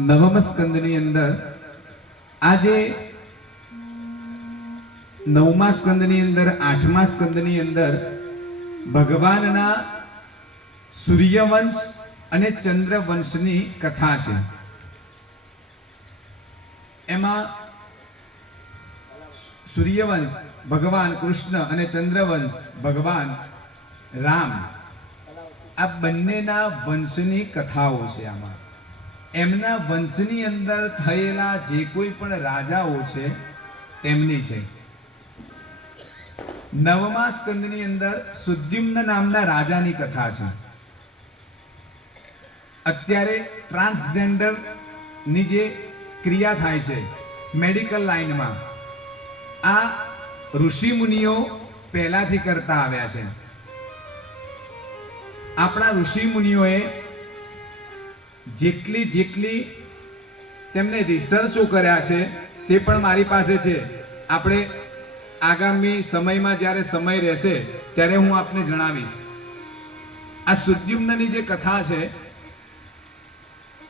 નવમ સ્કંદની અંદર આજે નવમા સ્કંદની અંદર આઠમા સ્કંદની અંદર ભગવાનના સૂર્યવંશ અને ચંદ્રવંશની કથા છે. એમાં સૂર્યવંશ ભગવાન કૃષ્ણ અને ચંદ્રવંશ ભગવાન રામ. આ બંનેના વંશની કથાઓ છે આમાં. એમના વંશની અંદર થયેલા જે કોઈ પણ રાજાઓ છે, તેમની છે. નવમા સ્કંદની અંદર સુદ્યુમ્ન નામના રાજાની કથા છે. અત્યારે ટ્રાન્સજેન્ડરની જે ક્રિયા થાય છે, મેડિકલ લાઈનમાં આ ઋષિ મુનિઓ પહેલાથી કરતા આવ્યા છે. આપણા ઋષિ મુનિઓએ જેટલી જેટલી તેમને રિસર્ચો કર્યા છે, તે પણ મારી પાસે છે. આપણે આગામી સમયમાં જ્યારે સમય રહેશે, ત્યારે હું આપને જણાવીશ. આ સુદ્યુમ્નની જે કથા છે,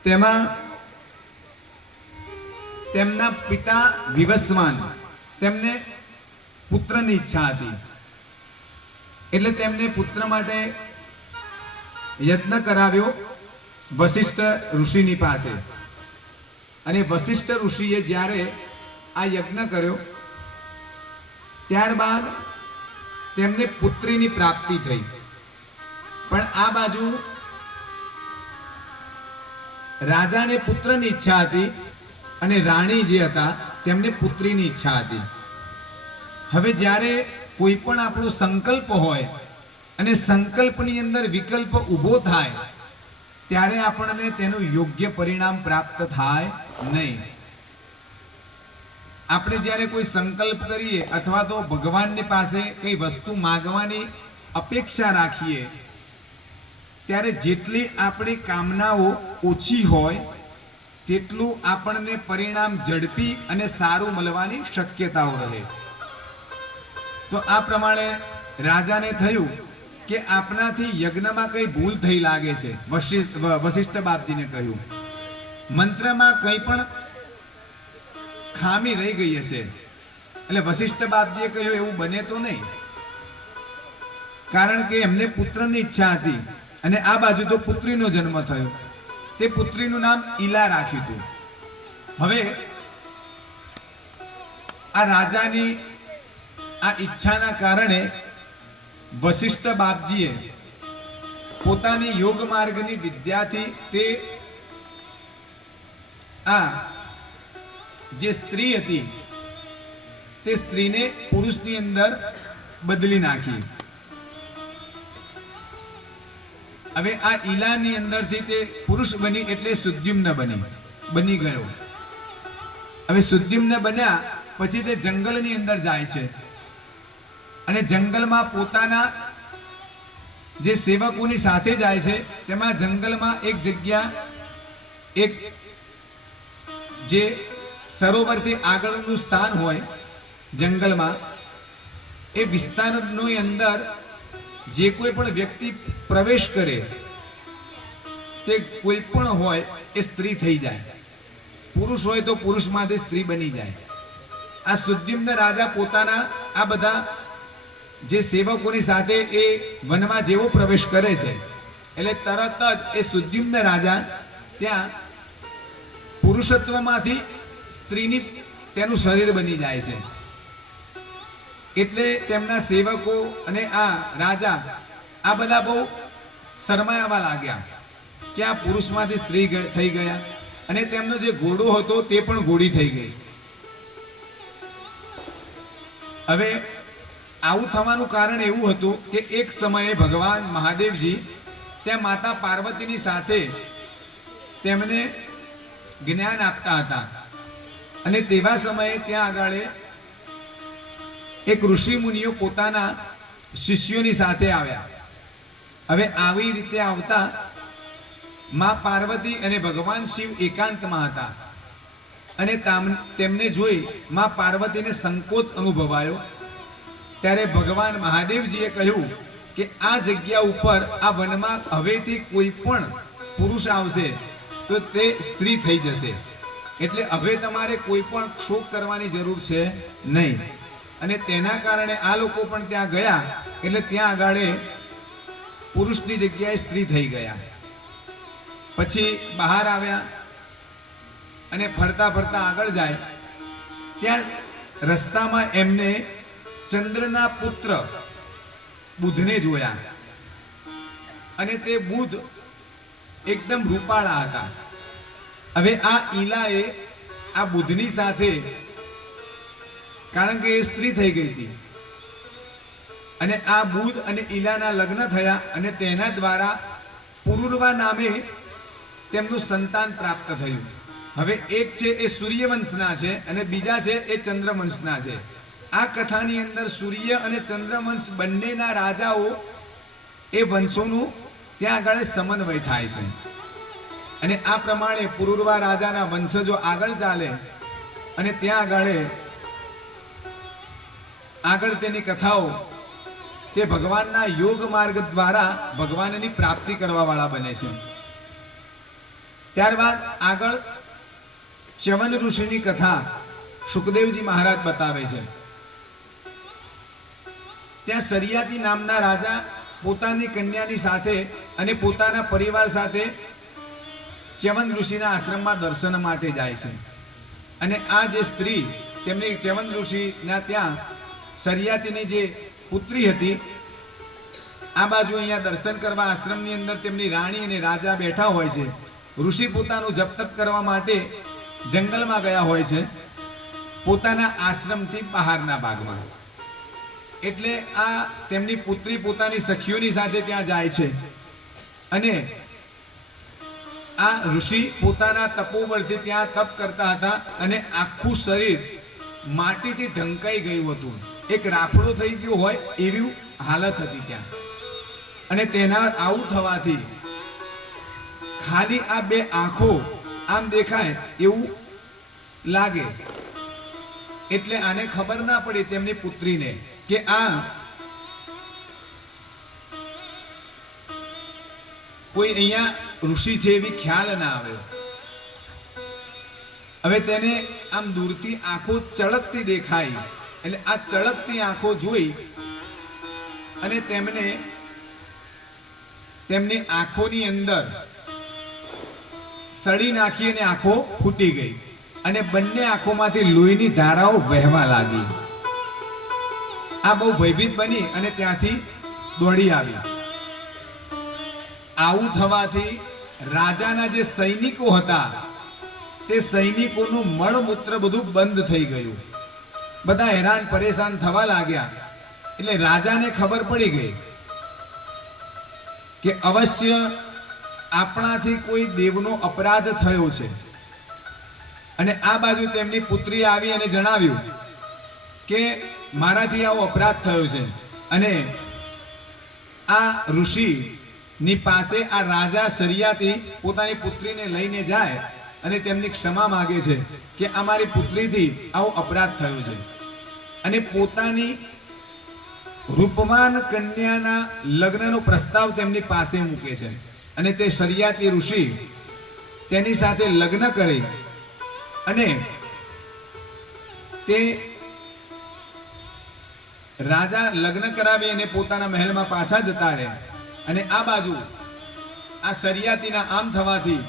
તેમાં તેમના પિતા વિવસ્વાન, તેમને પુત્રની ઈચ્છા હતી. એટલે તેમને પુત્ર માટે યત્ન કરાવ્યો. વશિષ્ઠ ઋષિની પાસે. અને વશિષ્ઠ ઋષિએ જ્યારે આ યજ્ઞ કર્યો, ત્યારબાદ તેમને પુત્રીની પ્રાપ્તિ થઈ. પણ આ બાજુ રાજાને પુત્રની ઈચ્છા હતી અને રાણી જે હતા, તેમને પુત્રીની ઈચ્છા હતી. હવે જ્યારે કોઈ પણ આપણો સંકલ્પ હોય અને સંકલ્પની અંદર વિકલ્પ ઊભો થાય ત્યારે આપણને તેનું યોગ્ય પરિણામ પ્રાપ્ત થાય નહીં. આપણે જ્યારે કોઈ સંકલ્પ કરીએ અથવા તો ભગવાનની પાસે કઈ વસ્તુ માગવાની અપેક્ષા રાખીએ, ત્યારે જેટલી આપણી કામનાઓ ઓછી હોય, તેટલું આપણને પરિણામ ઝડપી અને સારું મળવાની શક્યતાઓ રહે. તો આ પ્રમાણે રાજાને થયું કે આપનાથી યજ્ઞમાં કઈ ભૂલ થઈ લાગે છે? વશિષ્ઠ બાપજીને કહ્યું. મંત્રમાં કંઈ પણ ખામી રહી ગઈ હશે. એટલે વશિષ્ઠ બાપજીએ કહ્યું, એવું બને તો નહીં. કારણ કે એમને પુત્રની ઈચ્છા હતી અને આ બાજુ તો પુત્રીનો જન્મ થયો. તે પુત્રીનું નામ ઈલા રાખ્યું હતું. હવે આ રાજાની આ ઈચ્છાના કારણે વશિષ્ઠ બાપજીએ પોતાની યોગ માર્ગની વિદ્યાથી તે આ જે સ્ત્રી હતી, તે સ્ત્રીને પુરુષની અંદર બદલી નાખી. હવે આ ઈલાની અંદરથી તે પુરુષ બની એટલે સુદ્યુમ્ન બની બની ગયો. હવે સુદ્યુમ્ન બન્યા, પછી તે જંગલની અંદર જાય છે. અને જંગલમાં પોતાના જે સેવકોની સાથે જાય છે, તેમાં જંગલમાં એક જગ્યા, એક જે સરોવરથી આગળનું સ્થાન હોય, જંગલમાં, એ વિસ્તારની અંદર જે કોઈ પણ વ્યક્તિ પ્રવેશ કરે, તે કોઈ પણ હોય, એ સ્ત્રી થઈ જાય. પુરુષ હોય તો પુરુષમાંથી સ્ત્રી બની જાય. આ સુદ્યુમ્ન રાજા પોતાના આ બધા જે સેવકોની સાથે એ વનમાં જેવો પ્રવેશ કરે છે. એટલે તરત જ એ સુદ્યુમ્ન રાજા ત્યાં પુરુષત્વમાંથી સ્ત્રીની તેનું શરીર બની જાય છે. એટલે તેમના સેવકો અને આ રાજા આ બધા બહુ શરમાયાવા લાગ્યા કે આ પુરુષમાંથી સ્ત્રી થઈ ગયા અને તેમનો જે ઘોડો હતો તે પણ ઘોડી થઈ ગઈ. હવે આવું થવાનું કારણ એવું હતું કે એક સમયે ભગવાન મહાદેવજી ત્યાં માતા પાર્વતીની સાથે તેમને જ્ઞાન આપતા હતા. અને તેવા સમયે ત્યાં આગળ એક ઋષિ મુનિઓ પોતાના શિષ્યોની સાથે આવ્યા. હવે આવી રીતે આવતા મા પાર્વતી અને ભગવાન શિવ એકાંતમાં હતા. અને તેમને જોઈ મા પાર્વતીને સંકોચ અનુભવાયો. ત્યારે ભગવાન મહાદેવજીએ કહ્યું કે આ જગ્યા ઉપર આ વનમાં હવેથી કોઈ પણ પુરુષ આવશે તો તે સ્ત્રી થઈ જશે. એટલે હવે તમારે કોઈ પણ શોક કરવાની જરૂર છે નહીં. અને તેના કારણે આ લોકો પણ ત્યાં ગયા, એટલે ત્યાં આગળ પુરુષની જગ્યાએ સ્ત્રી થઈ ગયા. પછી બહાર આવ્યા અને ફરતા ફરતા આગળ જાય. ત્યાં રસ્તામાં એમને ચંદ્રના પુત્ર બુધને જોયા અને તે બુધ એકદમ રૂપાળા હતા. હવે આ ઈલાએ આ બુધની સાથે કારણ કે એ સ્ત્રી થઈ ગઈ હતી. અને આ બુધ અને ઈલાના લગ્ન થયા અને તેના દ્વારા પુરુરવા નામે તેમનું સંતાન પ્રાપ્ત થયું. હવે એક છે એ સૂર્યવંશના છે અને બીજા છે એ ચંદ્રવંશના છે. આ કથાની અંદર સૂર્ય અને ચંદ્રવંશ બંનેના રાજાઓ એ વંશોનું ત્યાં આગળ સમન્વય થાય છે. અને આ પ્રમાણે પુરુરવા રાજાના વંશજો આગળ ચાલે અને ત્યાં આગળ આગળ તેની કથાઓ તે ભગવાનના યોગ માર્ગ દ્વારા ભગવાનની પ્રાપ્તિ કરવાવાળા બને છે. ત્યારબાદ આગળ ચ્યવન ઋષિની કથા સુખદેવજી મહારાજ બતાવે છે. ત્યાં સરિયાતી નામના રાજા પોતાની કન્યાની સાથે અને પોતાના પરિવાર સાથે ચ્યવન ઋષિના આશ્રમમાં દર્શન માટે જાય છે. અને આ જે સ્ત્રી તેમની ચ્યવન ઋષિના ત્યાં સરિયાતીની જે પુત્રી હતી, આ બાજુ અહીંયા દર્શન કરવા આશ્રમની અંદર તેમની રાણી અને રાજા બેઠા હોય છે. ઋષિ પોતાનું જપ તપ કરવા માટે જંગલમાં ગયા હોય છે, પોતાના આશ્રમથી બહારના ભાગમાં. એટલે આ તેમની પુત્રી પોતાની સખીઓની સાથે ત્યાં જાય છે. અને આ ઋષિ પોતાના તપોબળથી ત્યાં તપ કરતા હતા અને આખું શરીર માટીથી ઢંકાઈ ગયું હતું. એક રાફડો થઈ ગયો હોય એવી હાલત હતી ત્યાં. અને તેના આવું થવાથી ખાલી આ બે આંખો આમ દેખાય એવું લાગે. એટલે આને ખબર ના પડી તેમની પુત્રીને. કે આ કોઈ અહીંયા ઋષિ છે એવી ખ્યાલ ના આવે. હવે તેને આમ દૂરથી આંખો ચળકતી દેખાય. એટલે આ ચળકતી આંખો જોઈ અને તેમને તેમની આંખોની અંદર સળી નાખી અને આંખો ફૂટી ગઈ. અને બંને આંખોમાંથી લોહીની ધારાઓ વહેવા લાગી. આ બહુ ભયભીત બની અને ત્યાંથી દોડી આવી આવું થવાથી રાજાના જે સૈનિકો હતા, તે સૈનિકોનું મળમૂત્ર બધું બંધ થઈ ગયું. બધા હેરાન પરેશાન થવા લાગ્યા, એટલે રાજાને ખબર પડી ગઈ કે અવશ્ય આપણાથી કોઈ દેવનો અપરાધ થયો છે. અને આ બાજુ તેમની પુત્રી આવી અને જણાવ્યું કે મારાથી આવો અપરાધ થયો છે. અને આ ઋષિની પાસે આ રાજા સરિયાથી પોતાની પુત્રીને લઈને જાય અને તેમની ક્ષમા માગે છે કે અમારી પુત્રીથી આવો અપરાધ થયો છે. અને પોતાની રૂપમાન કન્યાના લગ્નનો પ્રસ્તાવ તેમની પાસે મૂકે છે. અને તે શરિયાતી ઋષિ તેની સાથે લગ્ન કરે અને તે રાજા લગ્ન કરાવી અને પોતાના મહેલમાં પાછા જતા રહે. અને આ બાજુ, આ સરિયાતીના આમ થવાથી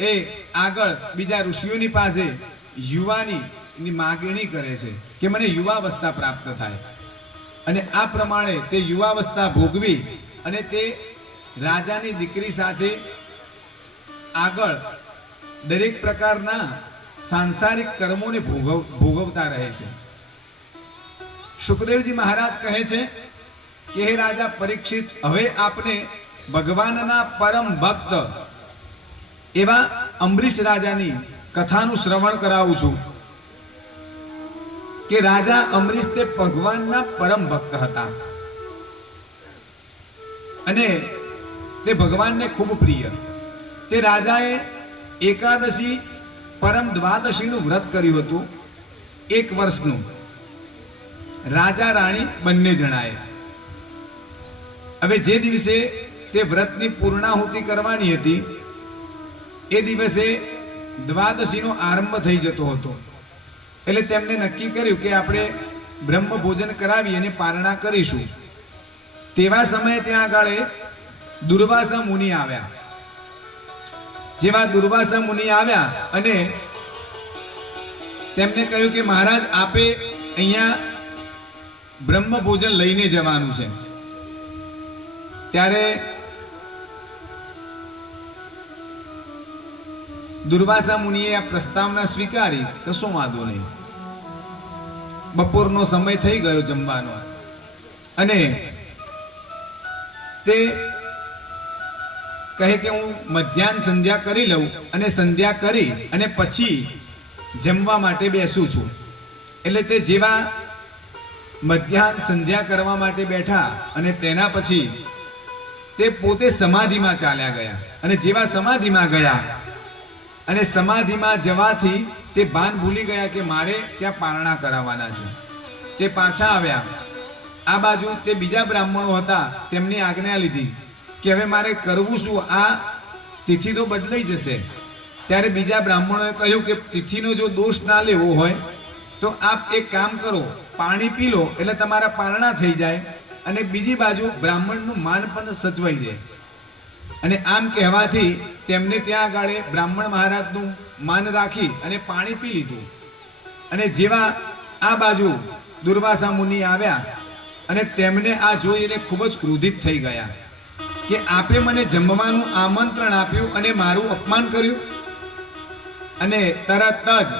એ આગળ બીજા ઋષિઓની પાસે યુવાની માગણી કરે છે કે મને યુવાવસ્થા પ્રાપ્ત થાય. અને આ પ્રમાણે તે યુવાવસ્થા ભોગવી અને તે રાજાની દીકરી સાથે આગળ દરેક પ્રકારના સાંસારિક કર્મોને ભોગવ, ભોગવતા રહે છે. સુખદેવજી મહારાજ કહે છે કે, હે રાજા પરીક્ષિત, હવે આપને ભગવાનના પરમ ભક્ત એવા અંબરીશ રાજાની કથાનું શ્રવણ કરાવું છું કે, રાજા અંબરીશ તે ભગવાનના પરમ ભક્ત હતા. અને તે ભગવાનને ખૂબ પ્રિય. તે રાજાએ એકાદશી પરમ દ્વાદશીનું વ્રત કર્યું હતું, એક વર્ષનું. રાજા રાણી બંને જણાએ. હવે જે દિવસે તે વ્રતની પૂર્ણાહુતિ કરવાની હતી, એ દિવસે દ્વાદશીનો આરંભ થઈ જતો હતો. એટલે તેમને નક્કી કર્યું કે આપણે બ્રહ્મ ભોજન કરાવી અને પારણા કરીશું. તેવા સમયે ત્યાં આગળ દુર્વાસા મુનિ આવ્યા. જેવા દુર્વાસા મુનિ આવ્યા અને તેમને કહ્યું કે મહારાજ, આપે અહીંયા બ્રહ્મ ભોજન લઈને જવાનું છે. ત્યારે દુર્વાસા મુનિએ આ પ્રસ્તાવના સ્વીકારી કશો વાંધો નહીં. બપોરનો સમય થઈ ગયો જમવાનો. અને તે કહે કે હું મધ્યાહન સંધ્યા કરી લઉં અને સંધ્યા કરી અને પછી જમવા માટે બેસું છું. એટલે તે જેવા મધ્યાહન સંધ્યા કરવા માટે બેઠા અને તેના પછી તે પોતે સમાધિમાં ચાલ્યા ગયા અને જેવા સમાધિમાં ગયા અને સમાધિમાં જવાથી તે ભાન ભૂલી ગયા કે મારે ત્યાં પારણા કરાવવાના છે. તે પાછા આવ્યા. આ બાજુ તે બીજા બ્રાહ્મણો હતા, તેમની આજ્ઞા લીધી કે હવે મારે કરવું શું? આ તિથિ તો બદલાઈ જશે. ત્યારે બીજા બ્રાહ્મણોએ કહ્યું કે તિથિનો જો દોષ ના લેવો હોય તો આપ એક કામ કરો, પાણી પી લો, એટલે તમારા પારણા થઈ જાય અને બીજી બાજુ બ્રાહ્મણનું માન પણ સચવાઈ જાય. અને આમ કહેવાથી તેમને ત્યાં આગળ બ્રાહ્મણ મહારાજનું માન રાખી અને પાણી પી લીધું. અને જેવા આ બાજુ દુર્વાસા મુનિ આવ્યા અને તેમને આ જોઈને ખૂબ જ ક્રોધિત થઈ ગયા કે આપે મને જમવાનું આમંત્રણ આપ્યું અને મારું અપમાન કર્યું? અને તરત જ